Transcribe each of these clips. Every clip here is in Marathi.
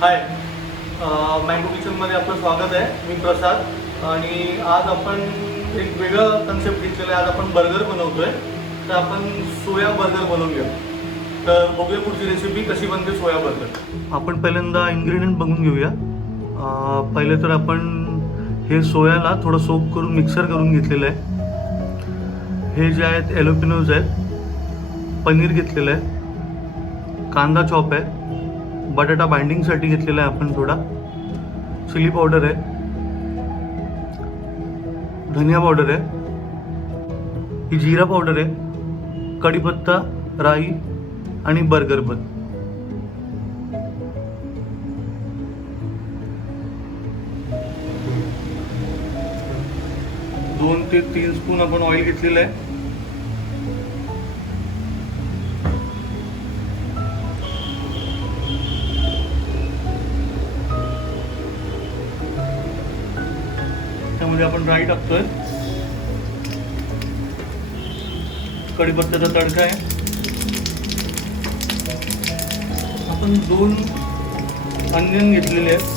हाय, मँगो किचनमध्ये आपलं स्वागत आहे. मी प्रसाद आणि आज आपण एक वेगळं कन्सेप्ट घेतलेलं आहे. आज आपण बर्गर बनवतो आहे. तर आपण सोया बर्गर बनवूया. तर बघूया पुढची रेसिपी कशी बनते सोया बर्गर. आपण पहिल्यांदा इन्ग्रेडियंट बघून घेऊया. पहिले तर आपण हे सोयाला थोडं सोप करून मिक्सर करून घेतलेलं आहे. हे जे आहेत एलोपिनोज आहेत, पनीर घेतलेलं आहे, कांदा चॉप आहे, बटाटा बाइंडिंगसाठी घेतलेला आहे आपण थोडा, चिली पावडर आहे, धनिया पावडर आहे, ही जिरा पावडर आहे, कढीपत्ता, राई आणि बर्गर बन. 2 ते 3 स्पून आपण ऑइल घेतलेलं आहे. त्यामध्ये आपण राई टाकतोय, कढीपत्त्याचा तडका आहे. आपण 2 अनियन घेतलेले आहेत.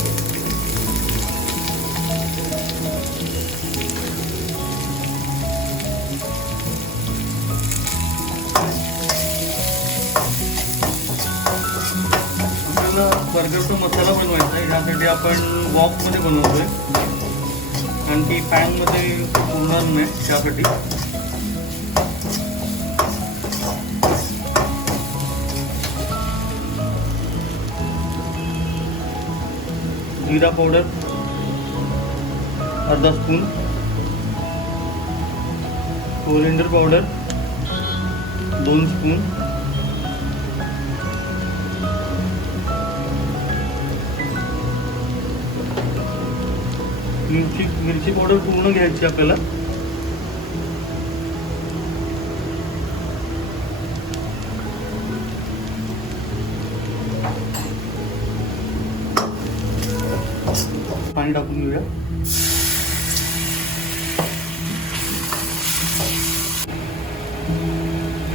आपल्याला बर्गरचा मसाला बनवायचा आहे. यासाठी आपण वॉकमध्ये बनवतोय आणि ती पॅनमध्ये होणार नाही. त्यासाठी जिरा पावडर अर्धा स्पून, कोरिएंडर पावडर 2 स्पून, मिरची पावडर पूर्ण घ्यायची आपल्याला. पाणी टाकून घेऊया.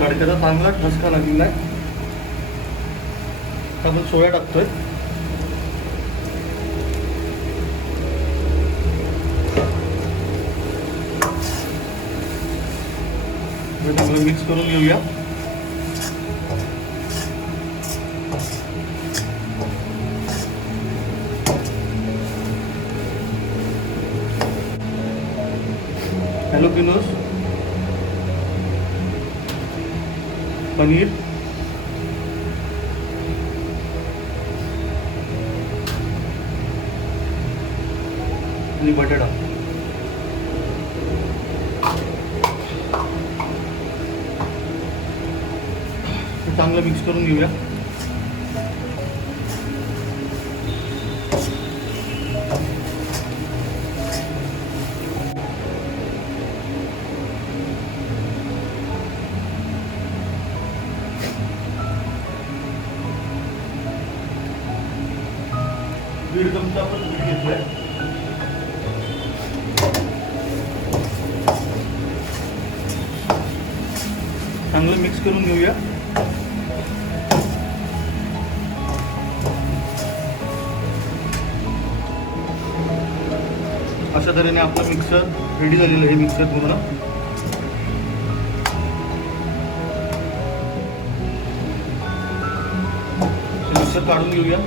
तडक्याचा चांगला ठसका लागलेला आहे. आपण सोया टाकतोय. चांगलं मिक्स करून घेऊया. जॅलोपिनोस, पनीर, आणि बटाटा चांगलं मिक्स करून घेऊया. दीड चमचा आपण मीठ घेतलंय. चांगलं मिक्स करून घेऊया. अशा तऱ्हेने आपलं मिक्सर रेडी झालेलं आहे. मिक्सर पूर्ण मिक्सर काढून घेऊया.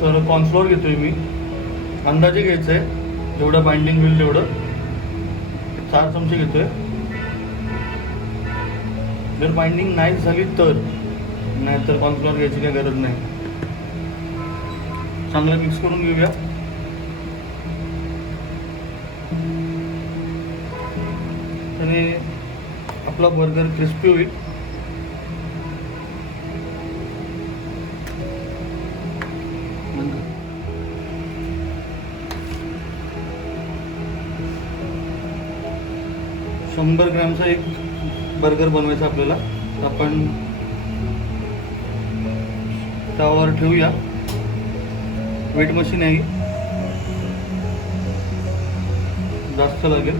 तर कॉर्नफ्लोअर घेतोय मी. अंदाजे घ्यायचं आहे, जेवढं बाइंडिंग होईल तेवढं. 4 चमचे घेतोय. जर बाइंडिंग नाही झाली तर, नाहीतर कॉर्नफ्लोअर घ्यायची काही गरज नाही. चांगलं मिक्स करून घेऊया. आणि आपला बर्गर क्रिस्पी होईल. 100 ग्रॅमचा एक बर्गर बनवायचा आपल्याला. आपण तवावर ठेवूया. वेट मशीन आहे, जास्त लागेल.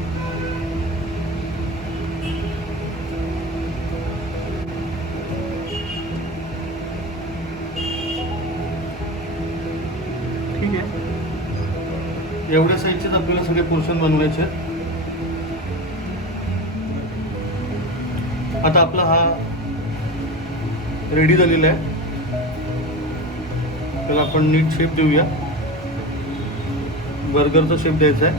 ठीक आहे, एवढ्या साईजचेच आपल्याला सगळे पोर्शन बनवायचे. आता आपला हा रेडी झालेला आहे. त्याला आपण नीट शेप देऊया. बर्गरचा शेप द्यायचा आहे.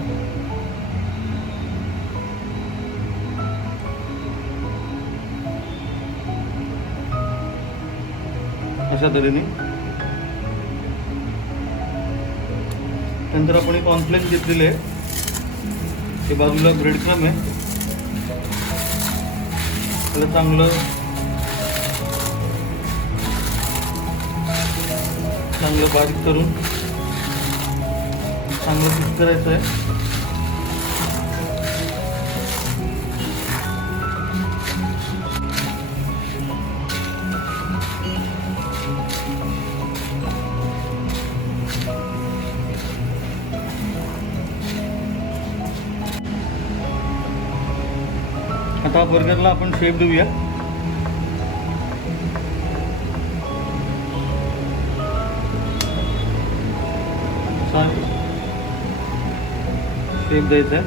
अशा तऱ्हेने. नंतर आपण एक कॉर्नफ्लेक्स घेतलेले आहे, ते बाजूला ब्रेड क्रम आहे. त्याला चांगलं बारीक करून चांगलं मिक्स करायचं आहे. आता बर्गरला आपण शेप देऊया. शेप द्यायचा आहे.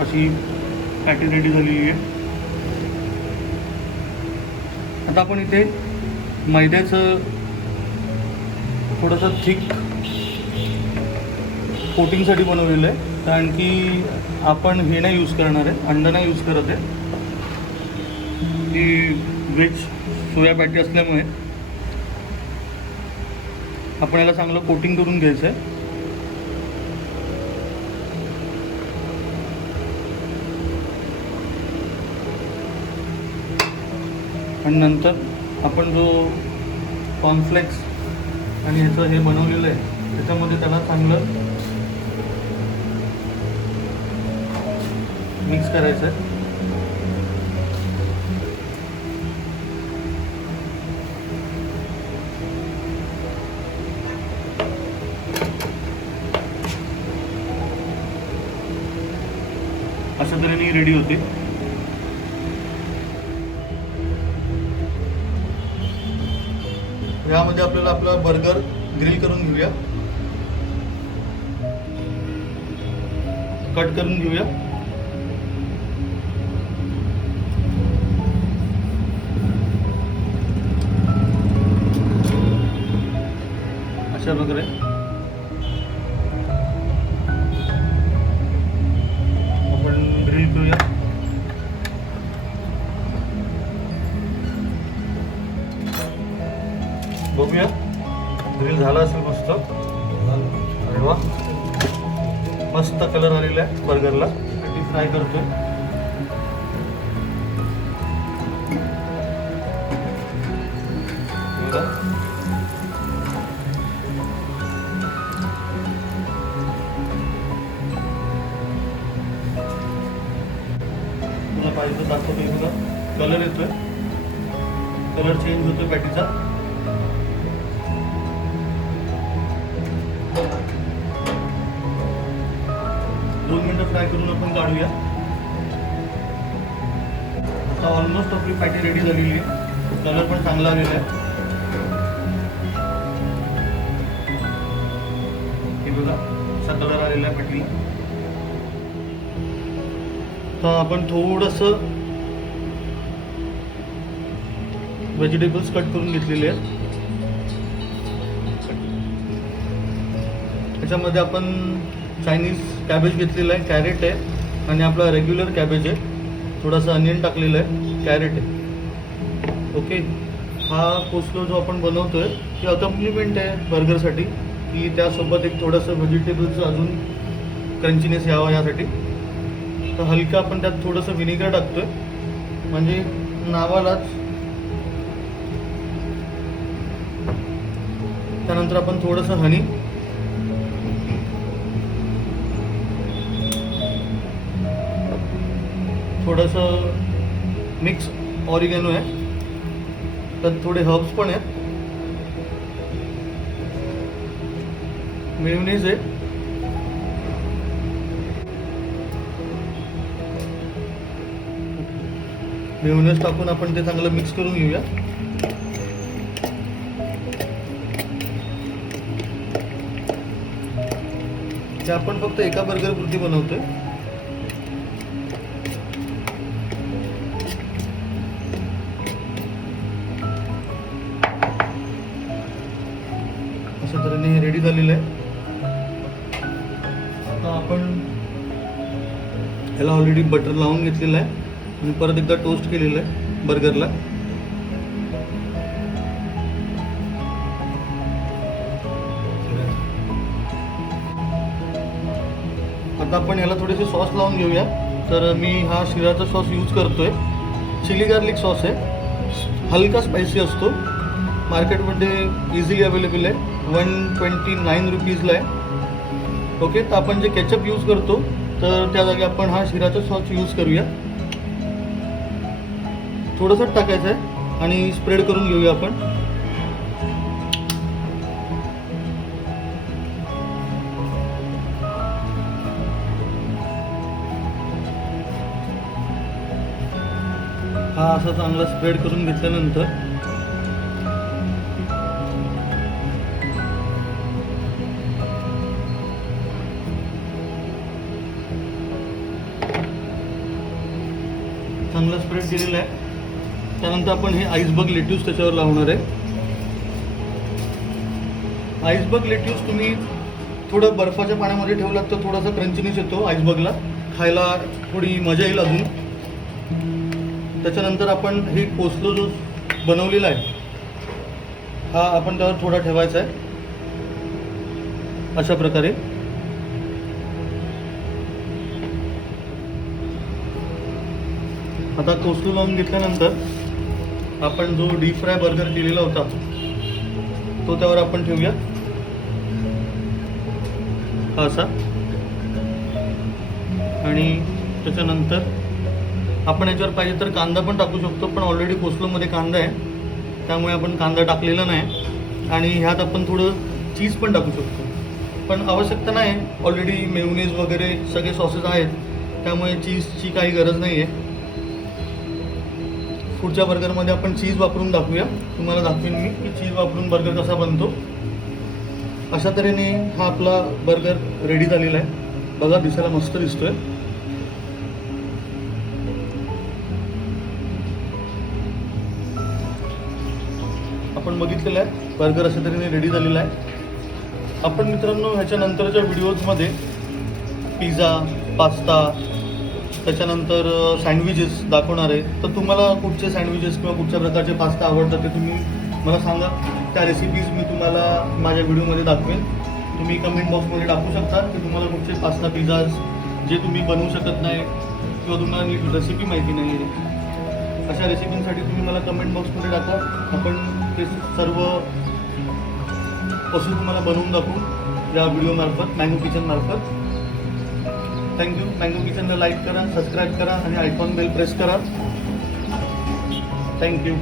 अशी पॅटी रेडी झालेली आहे. आता आपण इथे मैद्याचं थोडंसं थिक कोटिंगसाठी बनवलेलं आहे, कारण की आपण हे नाही यूज करणार आहे, अंडा नाही यूज करत आहे. ती व्हेज सोया पॅटी असल्यामुळे आपण याला चांगलं कोटिंग करून घ्यायचं आहे. आणि नंतर आपण जो कॉर्नफ्लेक्स आणि ह्याचं हे बनवलेलं आहे त्याच्यामध्ये त्याला चांगलं मिक्स करायचं आहे. अशा तऱ्हेने रेडी होते. यामध्ये आपल्याला आपला बर्गर ग्रिल करून घेऊया, कट करून घेऊया. अशा प्रकारे आपण ग्रिल करूया. बघूया ग्रिल झाला असेल मस्त. अरे वा, मस्त कलर आलेला आहे बर्गरला. ती फ्राय करतोय. तुला पाहिजे तर दाखवतोय. तुला कलर येतोय, कलर चेंज होतोय पॅटीचा. 2 मिनिटं फ्राय करून आपण काढूया. आता ऑलमोस्ट आपली पॅटी रेडी झालेली आहे. कलर पण चांगला आलेला आहे. हे बघा, असा कलर आलेला आहे पॅटीला. तर आपण थोडंसं व्हेजिटेबल्स कट करून घेतलेले आहेत. त्याच्यामध्ये आपण चायनीज कॅबेज घेतलेला आहे, कॅरेट आहे आणि आपला रेग्युलर कॅबेज आहे. थोडासा अनियन टाकलेला आहे, कॅरेट आहे. ओके, हा कोस्लो जो आपण बनवतो आहे ती अकम्प्लिमेंट आहे बर्गरसाठी, की त्यासोबत एक थोडंसं व्हेजिटेबलचं अजून क्रंचीनेस यावा यासाठी. तर हलका आपण त्यात थोडंसं व्हिनेगर टाकतो आहे, म्हणजे नावालाच त्यानंतर आपण थोडंसं हनी, थोडंसं मिक्स ऑरिगॅनो आहे, त्यात थोडे हर्ब्स पण आहेत, मेयोनीज आहे, मेयोनीज टाकून आपण ते चांगलं मिक्स करून घेऊया. ते आपण फक्त एका बर्गर पुरती बनवतोय. अशा तऱ्हेने हे रेडी झालेलं आहे. आता आपण ह्याला ऑलरेडी बटर लावून घेतलेलं आहे आणि परत एकदा टोस्ट केलेलं आहे बर्गरला. आता आपण याला थोडेसे सॉस लावून घेऊया. तर मी हा शिराचा सॉस यूज करतोय. चिली गार्लिक सॉस आहे, हलका स्पायसी असतो, मार्केटमध्ये इझिली अवेलेबल आहे, 129 रुपीजला आहे. ओके, तर आपण जे केचप यूज करतो तर त्या जागी आपण हा शिराचा सॉस यूज करूया. थोडंसं टाकायचं आहे आणि स्प्रेड करून घेऊया आपण. हा असा चांगला स्प्रेड करून घेतल्यानंतर चांगला स्प्रेड केलेला आहे. त्यानंतर आपण हे आईसबग लेट्यूस त्याच्यावर लावणार आहे. आईसबग लेट्यूस तुम्ही थोडं बर्फाच्या पाण्यामध्ये ठेवलात तर थोडासा क्रंचीनेस येतो आईसबगला, खायला थोडी मजा येईल अजून. त्याच्यानंतर आपण हे कोस्लो जो बनवलेला आहे हा आपण त्यावर थोडा ठेवायचा आहे अशा प्रकारे. आता कोस्लो लावून घेतल्यानंतर आपण जो डीप फ्राय बर्गर केलेला होता तो त्यावर आपण ठेवूया हा असा. आणि त्याच्यानंतर आपण याच्यावर पाहिजे तर कांदा पण टाकू शकतो, पण ऑलरेडी कोस्लोमध्ये कांदा आहे त्यामुळे आपण कांदा टाकलेला नाही. आणि ह्यात आपण थोडं चीज पण टाकू शकतो, पण आवश्यकता नाही, ऑलरेडी मेयोनीज वगैरे सगळे सॉसेस आहेत त्यामुळे चीजची काही गरज नाही आहे. पुढच्या बर्गरमध्ये आपण चीज वापरून दाखवूया. तुम्हाला दाखवेन मी की चीज वापरून बर्गर कसा बनतो. अशा तऱ्हेने हा आपला बर्गर रेडी झालेला आहे. बघा, दिसायला मस्त दिसतोय. आपण बघितलेलं आहे बर्गर अशा तऱ्हेने रेडी झालेला आहे. आपण मित्रांनो ह्याच्यानंतरच्या व्हिडिओजमध्ये पिझ्झा, पास्ता, त्याच्यानंतर सँडविचेस दाखवणार आहे. तर तुम्हाला कुठचे सँडविचेस किंवा कुठच्या प्रकारचे पास्ता आवडतात ते तुम्ही मला सांगा. त्या रेसिपीज मी तुम्हाला माझ्या व्हिडिओमध्ये दाखवेन. तुम्ही कमेंट बॉक्समध्ये टाकू शकता की तुम्हाला कुठचे पास्ता, पिझ्झाज जे तुम्ही बनवू शकत नाही किंवा तुम्हाला नीट रेसिपी माहिती नाही आहे अशा रेसिपींसाठी तुम्ही मला कमेंट बॉक्समध्ये टाका. आपण ते सर्व वस्तू तुम्हाला बनवून दाखवू या व्हिडिओमार्फत, मँगो किचनमार्फत. थँक्यू. मँगो किचनला लाईक करा, सबस्क्राईब करा आणि आयकॉन बेल प्रेस करा. थँक्यू.